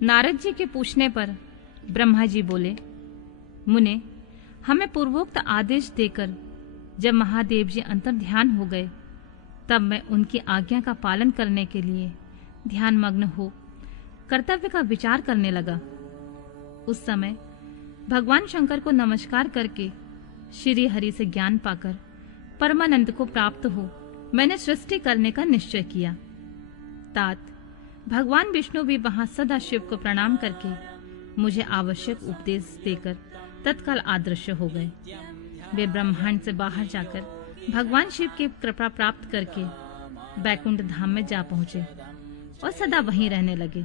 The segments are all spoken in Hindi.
नारद जी के पूछने पर ब्रह्मा जी बोले, मुने, हमें पूर्वोक्त आदेश देकर जब महादेव जी अंतर ध्यान हो गए, तब मैं उनकी आज्ञा का पालन करने के लिए ध्यान मग्न हो कर्तव्य का विचार करने लगा। उस समय भगवान शंकर को नमस्कार करके श्री हरि से ज्ञान पाकर परमानंद को प्राप्त हो मैंने सृष्टि करने का निश्चय किया। तात भगवान विष्णु भी वहां सदा शिव को प्रणाम करके मुझे आवश्यक उपदेश देकर तत्काल आदृश्य हो गए। वे ब्रह्मांड से बाहर जाकर भगवान शिव की कृपा प्राप्त करके बैकुंठ धाम में जा पहुंचे और सदा वहीं रहने लगे।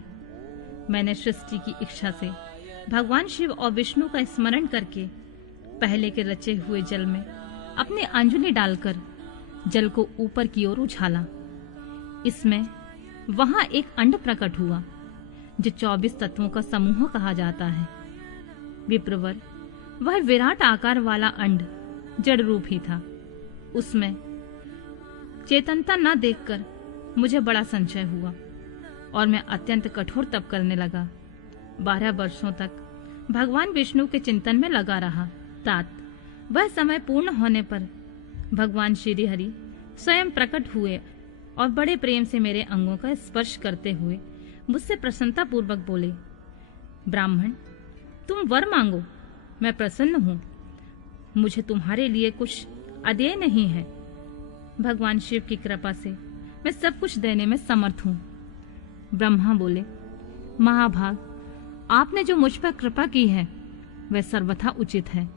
मैंने सृष्टि की इच्छा से भगवान शिव और विष्णु का स्मरण करके पहले के रचे हुए जल में अपनी अंजुली डालकर जल को ऊपर की ओर उछाला। इसमें वहां एक अंड प्रकट हुआ जो 24 तत्वों का समूह कहा जाता है। विप्रवर, वह विराट आकार वाला अंड जड़ रूप ही था। उसमें चेतनता न देखकर मुझे बड़ा संशय हुआ और मैं अत्यंत कठोर तप करने लगा। 12 वर्षों तक भगवान विष्णु के चिंतन में लगा रहा। तात वह समय पूर्ण होने पर भगवान श्री हरि स्वयं प्रकट हुए और बड़े प्रेम से मेरे अंगों का स्पर्श करते हुए मुझसे प्रसन्नता पूर्वक बोले, ब्राह्मण, तुम वर मांगो, मैं प्रसन्न हूं। मुझे तुम्हारे लिए कुछ अदेय नहीं है। भगवान शिव की कृपा से मैं सब कुछ देने में समर्थ हूं। ब्रह्मा बोले, महाभाग, आपने जो मुझ पर कृपा की है वह सर्वथा उचित है,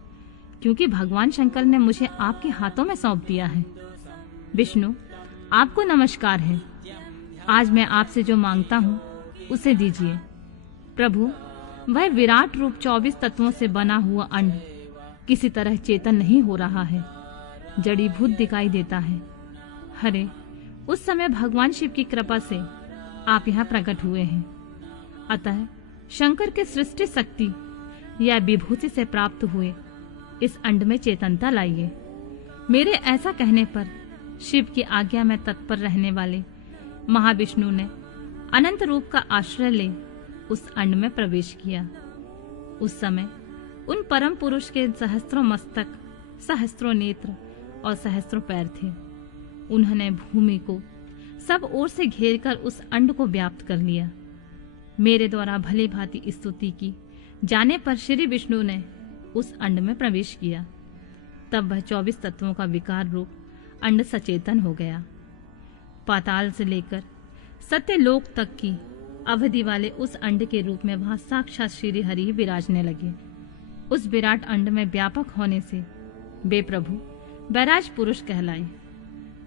क्योंकि भगवान शंकर ने मुझे आपके हाथों में सौंप दिया है। विष्णु, आपको नमस्कार है। आज मैं आपसे जो मांगता हूँ उसे दीजिए। प्रभु, वह विराट रूप 24 तत्वों से बना हुआ अंड किसी तरह चेतन नहीं हो रहा है, जड़ीभूत दिखाई देता है। हरे, उस समय भगवान शिव की कृपा से आप यहाँ प्रकट हुए हैं, अतः शंकर के सृष्टि शक्ति या विभूति से प्राप्त हुए इस अंड में चेतनता लाइए। मेरे ऐसा कहने पर शिव की आज्ञा में तत्पर रहने वाले महाविष्णु ने अनंत रूप का आश्रय ले उस अंड में प्रवेश किया। उस समय उन परम पुरुष के सहस्त्रों मस्तक, सहस्त्रों नेत्र और सहस्त्रों पैर थे। उन्होंने भूमि को सब ओर से घेरकर उस अंड को व्याप्त कर लिया। मेरे द्वारा भली भांति स्तुति की जाने पर श्री विष्णु ने उस अंड में प्रवेश किया। तब वह 24 तत्वों का विकार रूप अंड सचेतन हो गया। पाताल से लेकर सत्यलोक तक की अवधि वाले उस अंड के रूप में वहां साक्षात श्री हरि विराजने लगे। उस विराट अंड में व्यापक होने से वे प्रभु बैराज पुरुष कहलाए।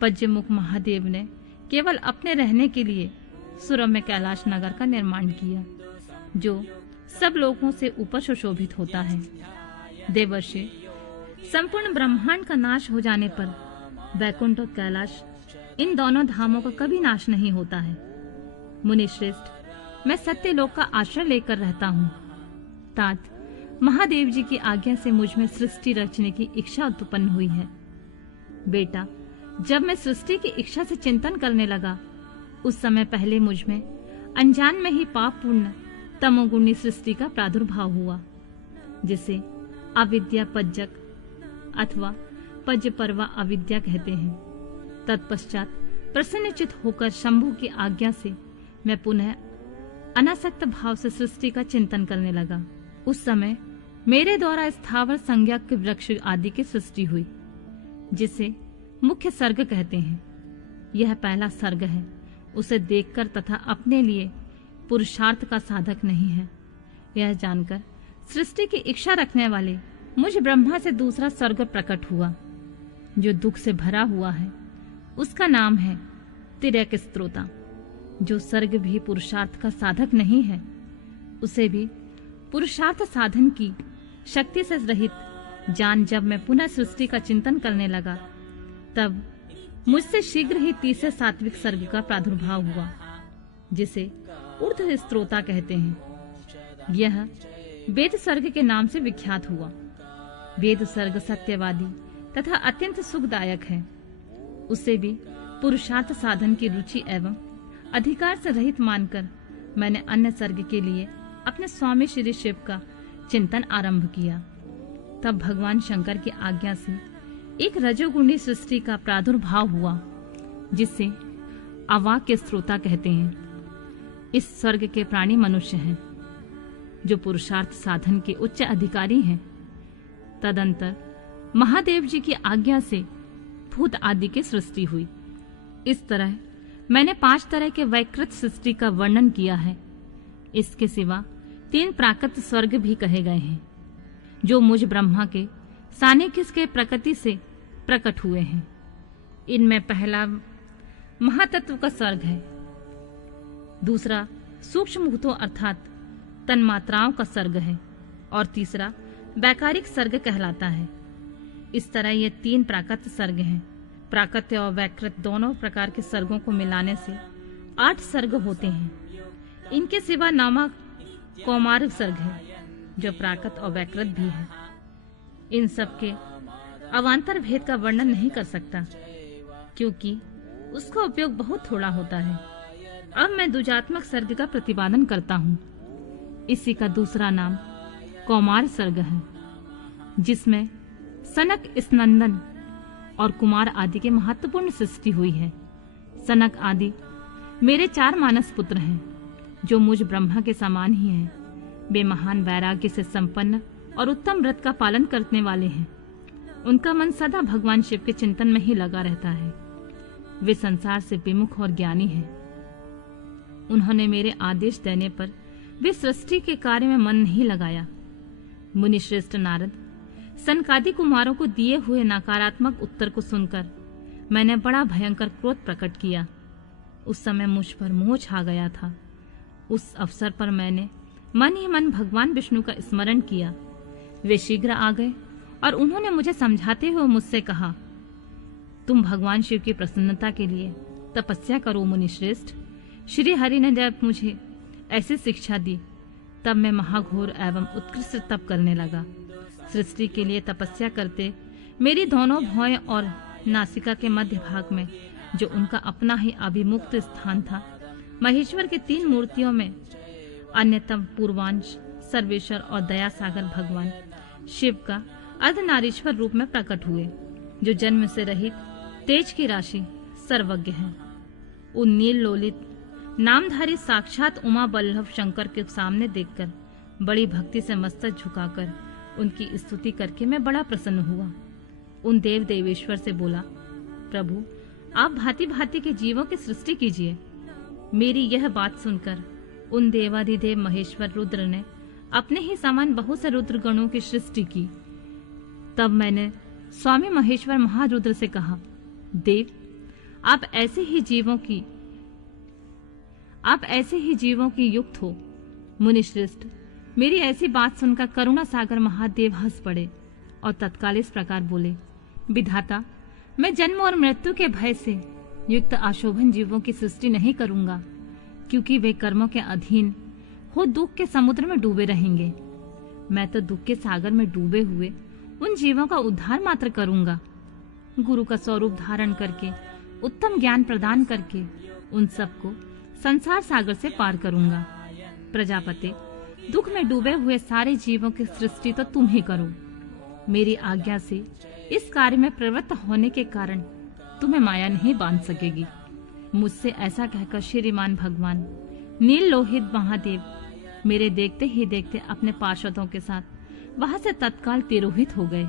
पज्यमुख महादेव ने केवल अपने रहने के लिए सुरभ में कैलाश नगर का निर्माण किया, जो सब लोगों से ऊपर सुशोभित होता है। देवर्षि, संपूर्ण ब्रह्मांड का नाश हो जाने पर वैकुंठ और कैलाश, इन दोनों धामों का कभी नाश नहीं होता है। मुनि श्रेष्ठ, मैं सत्यलोक का आश्रय लेकर रहता हूँ। तात महादेव जी की आज्ञा से मुझ में सृष्टि रचने की इच्छा उत्पन्न हुई है। बेटा, जब मैं सृष्टि की इच्छा से चिंतन करने लगा, उस समय पहले मुझ में अनजान में ही पापपूर्ण तमोगुणी सृष्टि का प्रादुर्भाव हुआ, जिसे अविद्या पज्जक अथवा पज्ज परवा अविद्या कहते हैं। तत्पश्चात प्रसन्नचित होकर शंभु की आज्ञा से मैं पुनः अनासक्त भाव से सृष्टि का चिंतन करने लगा। उस समय मेरे द्वारा स्थावर संज्ञा के वृक्ष आदि की सृष्टि हुई, जिसे मुख्य सर्ग कहते हैं। यह पहला सर्ग है। उसे देखकर तथा अपने लिए पुरुषार्थ का साधक नहीं है, यह जानकर सृष्टि की इच्छा रखने वाले मुझ ब्रह्मा से दूसरा सर्ग प्रकट हुआ, जो दुख से भरा हुआ है। उसका नाम है तिर्यक स्त्रोता। जो सर्ग भी पुरुषार्थ का साधक नहीं है, उसे भी पुरुषार्थ साधन की शक्ति से रहित जान जब मैं पुनः सृष्टि का चिंतन करने लगा, तब मुझसे शीघ्र ही तीसरे सात्विक सर्ग का प्रादुर्भाव हुआ, जिसे ऊर्ध्व स्त्रोता कहते हैं। यह वेद सर्ग के नाम से विख्यात हुआ। वेद सर्ग सत्यवादी तथा अत्यंत सुखदायक है। उसे भी पुरुषार्थ साधन की रुचि एवं अधिकार से रहित मानकर मैंने अन्य सर्ग के लिए अपने स्वामी श्री शिव का चिंतन आरंभ किया। तब भगवान शंकर की आज्ञा से एक रजोगुणी सृष्टि का प्रादुर्भाव हुआ, जिसे अवाक के श्रोता कहते हैं। इस स्वर्ग के प्राणी मनुष्य हैं, जो पुरुषार्थ साधन के उच्च अधिकारी हैं। तदंतर महादेव जी की आज्ञा से भूत आदि की सृष्टि हुई। इस तरह मैंने 5 तरह के वैकृत सृष्टि का वर्णन किया है। इसके सिवा 3 प्राकृत स्वर्ग भी कहे गए हैं, जो मुझ ब्रह्मा के सानिध्य के प्रकृति से प्रकट हुए हैं। इनमें पहला महातत्व का स्वर्ग है, दूसरा सूक्ष्म भूतों अर्थात तन्मात्राओं का स्वर्ग है, और तीसरा वैकारिक स्वर्ग कहलाता है। इस तरह ये 3 प्राकृत स्वर्ग हैं। प्राकृत और वैकृत दोनों प्रकार के स्वर्गों को मिलाने से 8 स्वर्ग होते हैं। इनके सिवा 9वां कौमार स्वर्ग है, जो प्राकृत और वैकृत भी है। इन सब के अवान्तर भेद का वर्णन नहीं कर सकता, क्योंकि उसका उपयोग बहुत थोड़ा होता है। अब मैं द्विजात्मक स्वर्ग का प्रतिपादन करता हूँ। इसी का दूसरा नाम कौमार स्वर्ग है, जिसमें सनक, स्नंदन और कुमार आदि के महत्वपूर्ण सृष्टि हुई है। सनक आदि मेरे 4 मानस पुत्र हैं, जो मुझ ब्रह्मा के समान ही हैं। वे महान वैराग्य से संपन्न और उत्तम व्रत का पालन करने वाले हैं। उनका मन सदा भगवान शिव के चिंतन में ही लगा रहता है। वे संसार से विमुख और ज्ञानी हैं। उन्होंने मेरे आदेश देने पर वे सृष्टि के कार्य में मन नहीं लगाया। मुनि श्रेष्ठ नारद सनकादि कुमारों को दिए हुए नकारात्मक उत्तर को सुनकर मैंने बड़ा भयंकर क्रोध प्रकट किया। उस समय मुझ पर मोह छा गया था। उस अवसर पर मैंने मन ही मन भगवान विष्णु का स्मरण किया। वे शीघ्र आ गए और उन्होंने मुझे समझाते हुए मुझसे कहा, तुम भगवान शिव की प्रसन्नता के लिए तपस्या करो मुनि श्रेष्ठ। श्री हरि ने जब मुझे ऐसी शिक्षा दी, तब मैं महाघोर एवं उत्कृष्ट तप करने लगा। सृष्टि के लिए तपस्या करते मेरी दोनों भौएं और नासिका के मध्य भाग में, जो उनका अपना ही अभिमुक्त स्थान था, महेश्वर की 3 मूर्तियों में अन्यतम पूर्वांश सर्वेश्वर और दया सागर भगवान शिव का अर्धनारीश्वर रूप में प्रकट हुए, जो जन्म से रहित तेज की राशि सर्वज्ञ है। उन नील लोलित नामधारी साक्षात उमा बल्लभ शंकर के सामने देखकर बड़ी भक्ति से मस्तक झुकाकर उनकी स्तुति करके मैं बड़ा प्रसन्न हुआ। उन देव देवेश्वर से बोला, प्रभु आप भांति भांति के जीवों की सृष्टि कीजिए। मेरी यह बात सुनकर उन देवाधिदेव महेश्वर रुद्र ने अपने ही समान बहुत से रुद्र गणों की सृष्टि की। तब मैंने स्वामी महेश्वर महारुद्र से कहा, देव आप ऐसे ही जीवों की युक्त हो। मुनि श्रेष्ठ मेरी ऐसी बात सुनकर करुणा सागर महादेव हंस पड़े और तत्काल इस प्रकार बोले, विधाता मैं जन्म और मृत्यु के भय से युक्त अशोभन जीवों की सृष्टि नहीं करूंगा, क्योंकि वे कर्मों के अधीन हो दुख के समुद्र में डूबे रहेंगे। मैं तो दुख के सागर में डूबे हुए उन जीवों का उद्धार मात्र करूंगा। गुरु का स्वरूप धारण करके उत्तम ज्ञान प्रदान करके उन सबको संसार सागर से पार करूंगा। प्रजापति दुख में डूबे हुए सारे जीवों की सृष्टि तो तुम ही करो। मेरी आज्ञा से इस कार्य में प्रवृत्त होने के कारण तुम्हें माया नहीं बांध सकेगी। मुझसे ऐसा कहकर श्रीमान भगवान नील लोहित महादेव मेरे देखते ही देखते अपने पार्षदों के साथ वहां से तत्काल तिरोहित हो गए।